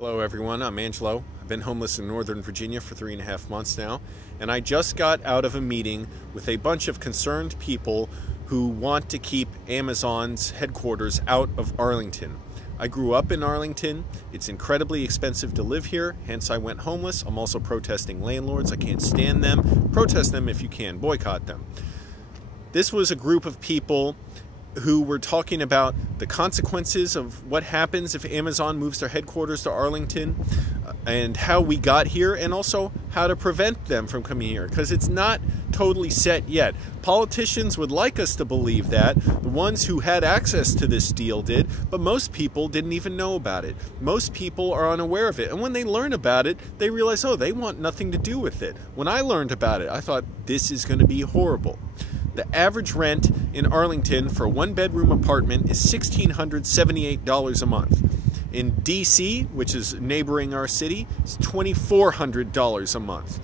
Hello everyone, I'm Angelo. I've been homeless in Northern Virginia for 3.5 months now, and I just got out of a meeting with a bunch of concerned people who want to keep Amazon's headquarters out of Arlington. I grew up in Arlington. It's incredibly expensive to live here, hence I went homeless. I'm also protesting landlords. I can't stand them. Protest them if you can. Boycott them. This was a group of people who were talking about the consequences of what happens if Amazon moves their headquarters to Arlington, and how we got here, and also how to prevent them from coming here, because it's not totally set yet. Politicians would like us to believe that. The ones who had access to this deal did, but most people didn't even know about it. Most people are unaware of it, and when they learn about it, they realize, oh, they want nothing to do with it. When I learned about it, I thought, this is going to be horrible. The average rent in Arlington for a one-bedroom apartment is $1,678 a month. In DC, which is neighboring our city, it's $2,400 a month.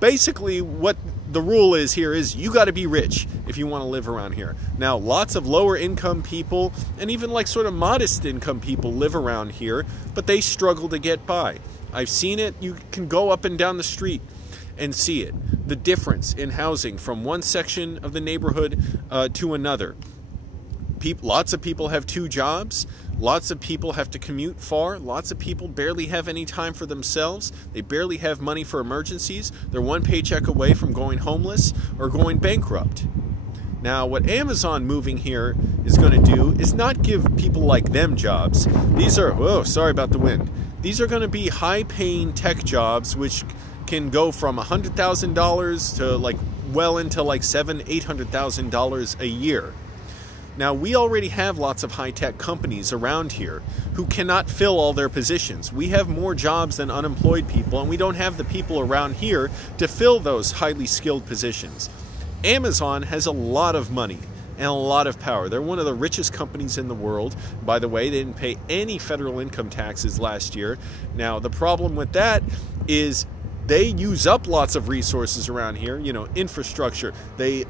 Basically, what the rule is here is you got to be rich if you want to live around here. Now, lots of lower income people and even like sort of modest income people live around here, but they struggle to get by. I've seen it. You can go up and down the street and see it. The difference in housing from one section of the neighborhood to another. Lots of people have 2 jobs. Lots of people have to commute far. Lots of people barely have any time for themselves. They barely have money for emergencies. They're one paycheck away from going homeless or going bankrupt. Now, what Amazon moving here is going to do is not give people like them jobs. These are, whoa, sorry about the wind. These are going to be high-paying tech jobs, which can go from $100,000 to like well into like $700,000–800,000 a year. Now, we already have lots of high-tech companies around here who cannot fill all their positions. We have more jobs than unemployed people, and we don't have the people around here to fill those highly skilled positions. Amazon has a lot of money and a lot of power. They're one of the richest companies in the world. By the way, they didn't pay any federal income taxes last year. Now, the problem with that is they use up lots of resources around here, you know, infrastructure. They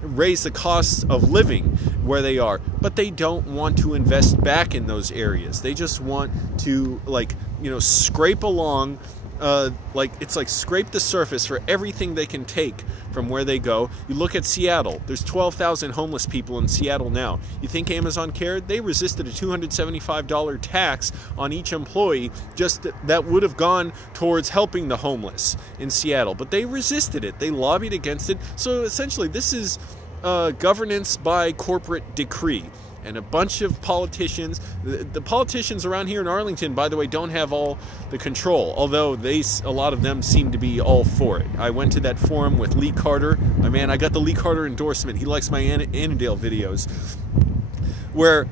raise the costs of living where they are, but they don't want to invest back in those areas. They just want to, like, you know, scrape along, it's like scrape the surface for everything they can take from where they go. You look at Seattle. There's 12,000 homeless people in Seattle now. You think Amazon cared? They resisted a $275 tax on each employee that would have gone towards helping the homeless in Seattle, but they resisted it. They lobbied against it. So essentially, this is governance by corporate decree. And a bunch of politicians, the politicians around here in Arlington, by the way, don't have all the control, although a lot of them seem to be all for it. I went to that forum with Lee Carter. I got the Lee Carter endorsement. He likes my Annandale videos, where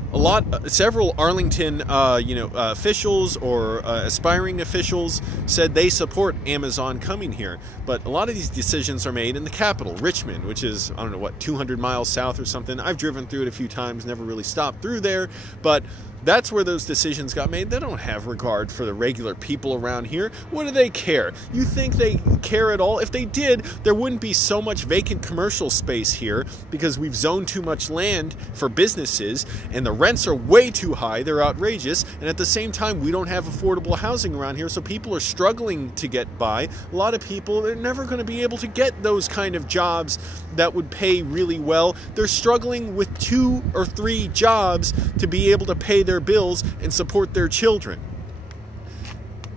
several Arlington, officials or aspiring officials said they support Amazon coming here. But a lot of these decisions are made in the capital, Richmond, which is, I don't know what, 200 miles south or something. I've driven through it a few times, never really stopped through there, but that's where those decisions got made. They don't have regard for the regular people around here. What do they care? You think they care at all? If they did, there wouldn't be so much vacant commercial space here, because we've zoned too much land for businesses, and the rents are way too high. They're outrageous, and at the same time, we don't have affordable housing around here, so people are struggling to get by. A lot of people, they're never going to be able to get those kind of jobs that would pay really well. They're struggling with 2 or 3 jobs to be able to pay their bills and support their children.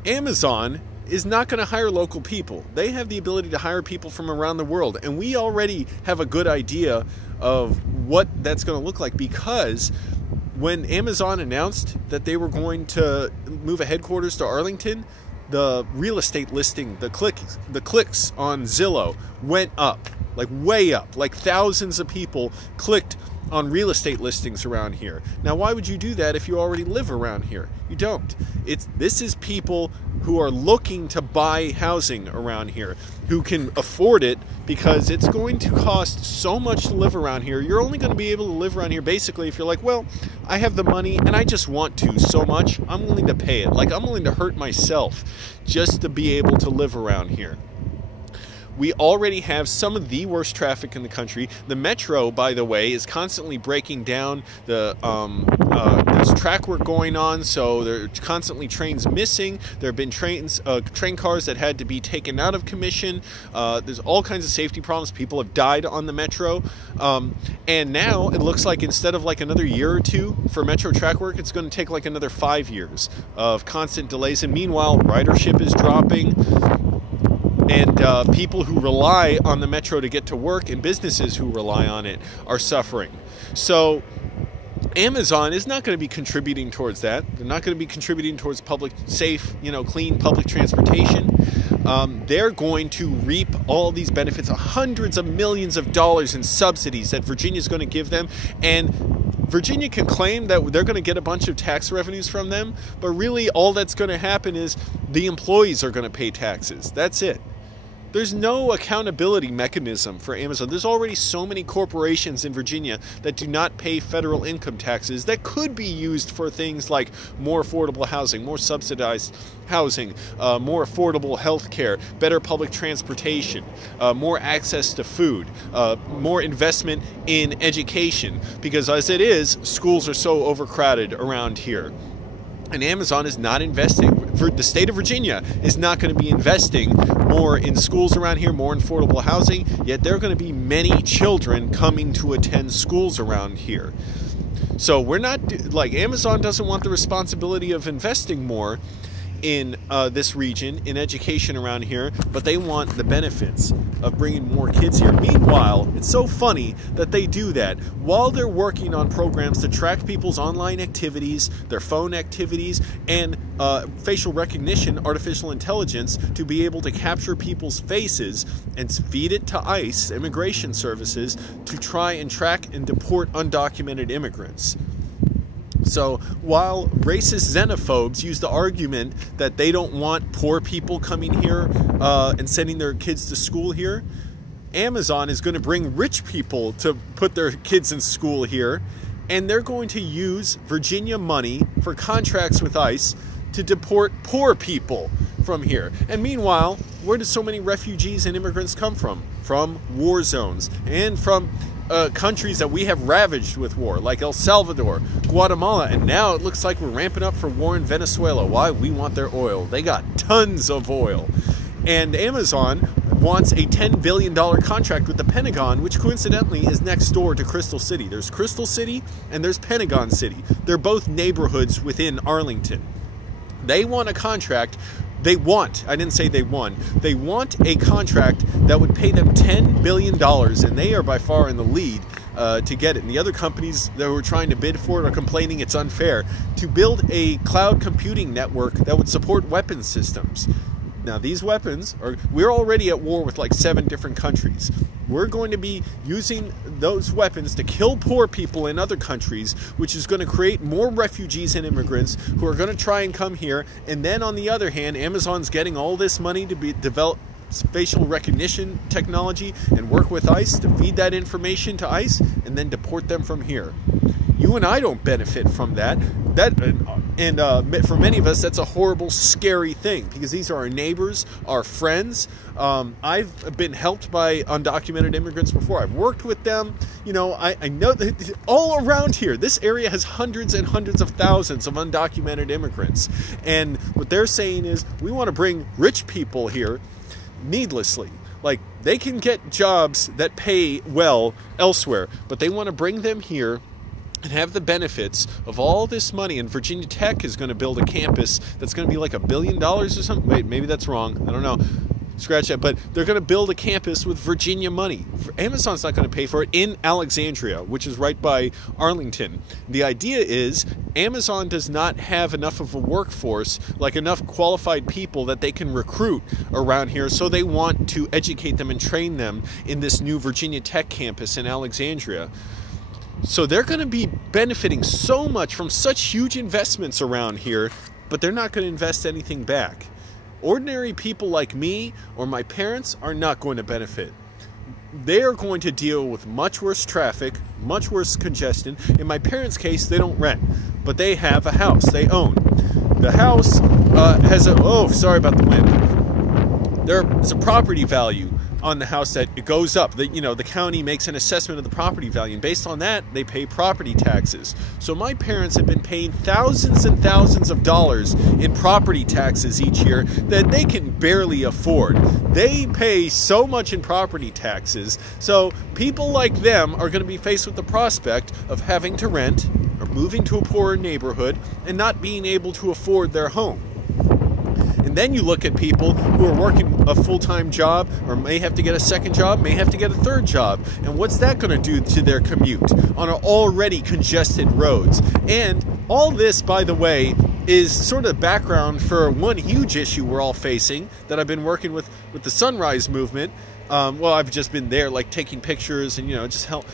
Amazon is not going to hire local people. They have the ability to hire people from around the world, and we already have a good idea of what that's going to look like, because when Amazon announced that they were going to move a headquarters to Arlington, the real estate listing, the clicks on Zillow went up, like way up, like thousands of people clicked on real estate listings around here. Now, why would you do that if you already live around here? You don't. This is people who are looking to buy housing around here, who can afford it, because it's going to cost so much to live around here. You're only going to be able to live around here basically if you're like, well, I have the money and I just want to so much, I'm willing to pay it. Like, I'm willing to hurt myself just to be able to live around here. We already have some of the worst traffic in the country. The metro, by the way, is constantly breaking down. There's track work going on, so there are constantly trains missing. There have been train cars that had to be taken out of commission. There's all kinds of safety problems. People have died on the metro. And now it looks like instead of like another year or two for metro track work, it's going to take like another 5 years of constant delays. And meanwhile, ridership is dropping. And people who rely on the metro to get to work and businesses who rely on it are suffering. So Amazon is not going to be contributing towards that. They're not going to be contributing towards safe, clean public transportation. They're going to reap all these benefits, hundreds of millions of dollars in subsidies that Virginia's going to give them. And Virginia can claim that they're going to get a bunch of tax revenues from them, but really all that's going to happen is the employees are going to pay taxes. That's it. There's no accountability mechanism for Amazon. There's already so many corporations in Virginia that do not pay federal income taxes that could be used for things like more affordable housing, more subsidized housing, more affordable health care, better public transportation, more access to food, more investment in education, because as it is, schools are so overcrowded around here. And Amazon is not investing. The state of Virginia is not going to be investing more in schools around here, more in affordable housing, yet there are going to be many children coming to attend schools around here. So we're not, like, Amazon doesn't want the responsibility of investing more in this region, in education around here, but they want the benefits of bringing more kids here. Meanwhile, it's so funny that they do that while they're working on programs to track people's online activities, their phone activities, and facial recognition, artificial intelligence, to be able to capture people's faces and feed it to ICE, immigration services, to try and track and deport undocumented immigrants. So while racist xenophobes use the argument that they don't want poor people coming here and sending their kids to school here, Amazon is going to bring rich people to put their kids in school here, and they're going to use Virginia money for contracts with ICE to deport poor people from here. And meanwhile, where do so many refugees and immigrants come from? From war zones and from countries that we have ravaged with war, like El Salvador, Guatemala, and now it looks like we're ramping up for war in Venezuela. Why? We want their oil. They got tons of oil. And Amazon wants a $10 billion contract with the Pentagon, which coincidentally is next door to Crystal City. There's Crystal City and there's Pentagon City. They're both neighborhoods within Arlington. They want a contract. I didn't say they won. They want a contract that would pay them $10 billion, and they are by far in the lead to get it. And the other companies that were trying to bid for it are complaining it's unfair, to build a cloud computing network that would support weapons systems. Now, these weapons we're already at war with like 7 different countries. We're going to be using those weapons to kill poor people in other countries, which is going to create more refugees and immigrants who are going to try and come here. And then on the other hand, Amazon's getting all this money to develop facial recognition technology and work with ICE to feed that information to ICE and then deport them from here. You and I don't benefit from that. For many of us, that's a horrible, scary thing, because these are our neighbors, our friends. I've been helped by undocumented immigrants before. I've worked with them. I know that all around here, this area has hundreds and hundreds of thousands of undocumented immigrants. And what they're saying is, we want to bring rich people here needlessly. Like, they can get jobs that pay well elsewhere, but they want to bring them here and have the benefits of all this money. And Virginia Tech is going to build a campus that's going to be like $1 billion or something. Wait, maybe that's wrong. I don't know. Scratch that. But they're going to build a campus with Virginia money. Amazon's not going to pay for it in Alexandria, which is right by Arlington. The idea is Amazon does not have enough of a workforce, like enough qualified people that they can recruit around here. So they want to educate them and train them in this new Virginia Tech campus in Alexandria. So they're going to be benefiting so much from such huge investments around here, but they're not going to invest anything back. Ordinary people like me or my parents are not going to benefit. They are going to deal with much worse traffic, much worse congestion. In my parents' case, they don't rent, but they have a house they own. The house has a, oh, sorry about the wind. There's a property value on the house that it goes up. The county makes an assessment of the property value, and based on that, they pay property taxes. So my parents have been paying thousands and thousands of dollars in property taxes each year that they can barely afford. They pay so much in property taxes, so people like them are going to be faced with the prospect of having to rent or moving to a poorer neighborhood and not being able to afford their home. And then you look at people who are working a full-time job, or may have to get a second job, may have to get a third job. And what's that going to do to their commute on already congested roads? And all this, by the way, is sort of background for one huge issue we're all facing that I've been working with the Sunrise Movement. Well, I've just been there, like taking pictures and just help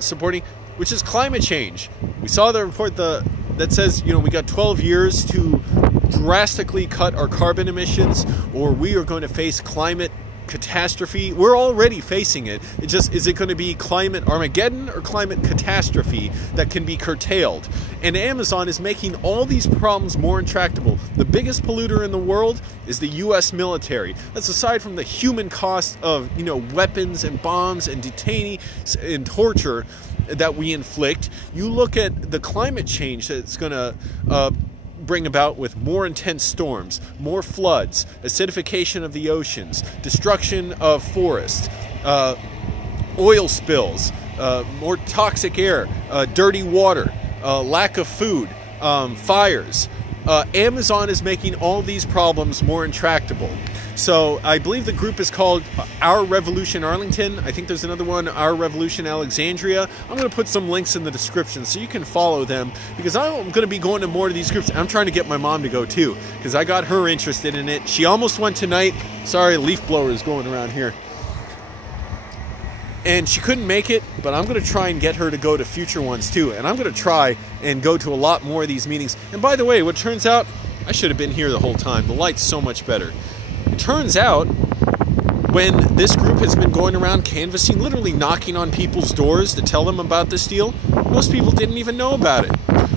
supporting, which is climate change. We saw the report that says we got 12 years to drastically cut our carbon emissions, or we are going to face climate catastrophe. We're already facing it. Is it going to be climate Armageddon or climate catastrophe that can be curtailed? And Amazon is making all these problems more intractable. The biggest polluter in the world is the U.S. military. That's aside from the human cost of weapons and bombs and detainees and torture that we inflict. You look at the climate change that's going to bring about with more intense storms, more floods, acidification of the oceans, destruction of forests, oil spills, more toxic air, dirty water, lack of food, fires. Amazon is making all these problems more intractable. So I believe the group is called Our Revolution Arlington. I think there's another one, Our Revolution Alexandria. I'm going to put some links in the description so you can follow them, because I'm going to be going to more of these groups. I'm trying to get my mom to go too, because I got her interested in it. She almost went tonight. Sorry, leaf blower is going around here. And she couldn't make it, but I'm going to try and get her to go to future ones too. And I'm going to try and go to a lot more of these meetings. And by the way, what turns out, I should have been here the whole time. The light's so much better. It turns out, when this group has been going around canvassing, literally knocking on people's doors to tell them about this deal, most people didn't even know about it.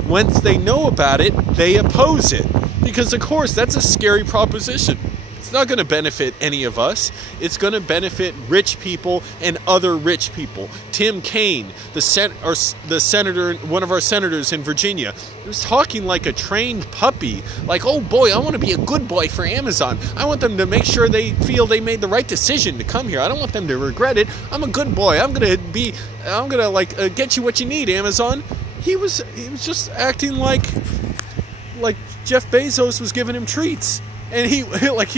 Once they know about it, they oppose it. Because, of course, that's a scary proposition. It's not going to benefit any of us. It's going to benefit rich people and other rich people. Tim Kaine, the senator, one of our senators in Virginia, he was talking like a trained puppy. Like, oh boy, I want to be a good boy for Amazon. I want them to make sure they feel they made the right decision to come here. I don't want them to regret it. I'm a good boy. I'm gonna get you what you need, Amazon. He was just acting like Jeff Bezos was giving him treats. And he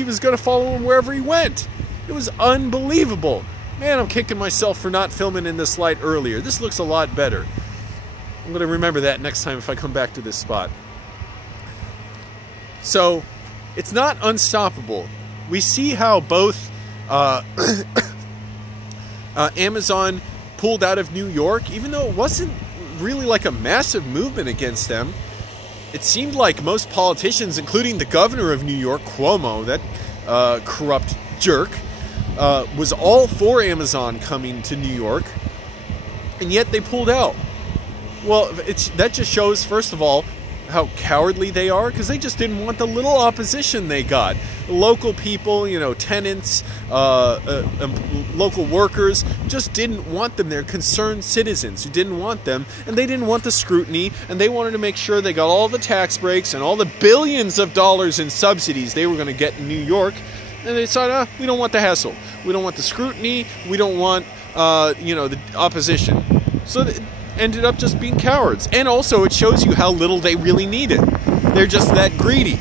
was going to follow him wherever he went. It was unbelievable. Man, I'm kicking myself for not filming in this light earlier. This looks a lot better. I'm going to remember that next time if I come back to this spot. So, it's not unstoppable. We see how both Amazon pulled out of New York, even though it wasn't really like a massive movement against them. It seemed like most politicians, including the governor of New York, Cuomo, that corrupt jerk, was all for Amazon coming to New York, and yet they pulled out. Well, that just shows, first of all, how cowardly they are, because they just didn't want the little opposition they got. Local people, tenants, local workers just didn't want them there. Concerned citizens who didn't want them, and they didn't want the scrutiny, and they wanted to make sure they got all the tax breaks and all the billions of dollars in subsidies they were going to get in New York. And they decided, we don't want the hassle. We don't want the scrutiny. We don't want, the opposition. So ended up just being cowards. And also it shows you how little they really need it. They're just that greedy.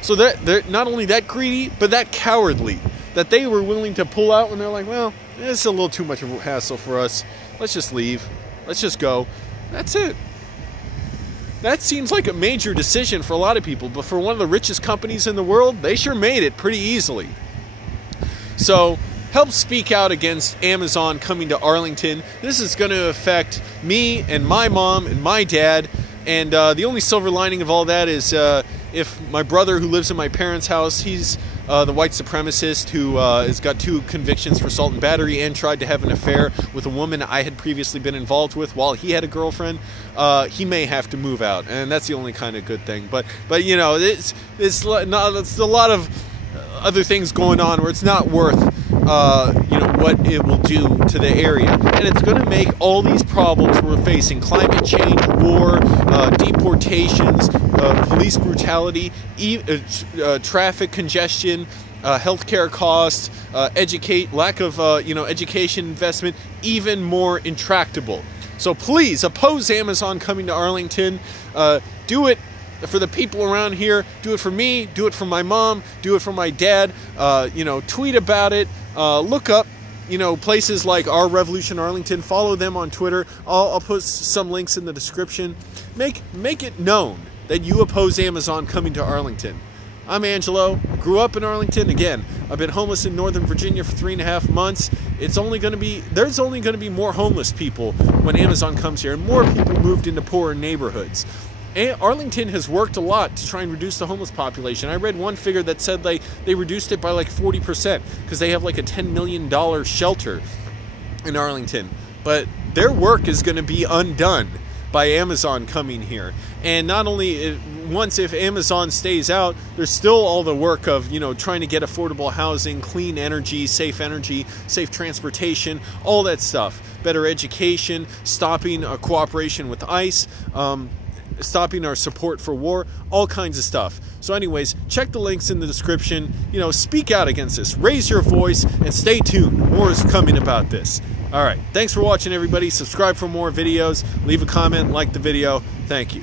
So they're not only that greedy, but that cowardly, that they were willing to pull out when they're like, well, it's a little too much of a hassle for us. Let's just leave. Let's just go. That's it. That seems like a major decision for a lot of people, but for one of the richest companies in the world, they sure made it pretty easily. So help speak out against Amazon coming to Arlington. This is going to affect me and my mom and my dad. And the only silver lining of all that is if my brother who lives in my parents' house, he's the white supremacist who has got 2 convictions for assault and battery and tried to have an affair with a woman I had previously been involved with while he had a girlfriend, he may have to move out. And that's the only kind of good thing. But it's a lot of other things going on where it's not worth what it will do to the area. And it's going to make all these problems we're facing, climate change, war, deportations, police brutality, traffic congestion, healthcare costs, lack of education investment, even more intractable. So please oppose Amazon coming to Arlington. Do it for the people around here. Do it for me. Do it for my mom. Do it for my dad. Tweet about it. Look up places like Our Revolution Arlington. Follow them on Twitter. I'll put some links in the description. Make it known that you oppose Amazon coming to Arlington. I'm Angelo. I grew up in Arlington. Again, I've been homeless in Northern Virginia for 3.5 months. There's only going to be more homeless people when Amazon comes here, and more people moved into poorer neighborhoods. And Arlington has worked a lot to try and reduce the homeless population. I read one figure that said they reduced it by like 40% because they have like a $10 million shelter in Arlington. But their work is going to be undone by Amazon coming here. And not only if Amazon stays out, there's still all the work of trying to get affordable housing, clean energy, safe transportation, all that stuff, better education, stopping cooperation with ICE, stopping our support for war, all kinds of stuff. So anyways, check the links in the description. Speak out against this, raise your voice, and stay tuned. More is coming about this. All right, thanks for watching, everybody. Subscribe for more videos, leave a comment, like the video. Thank you.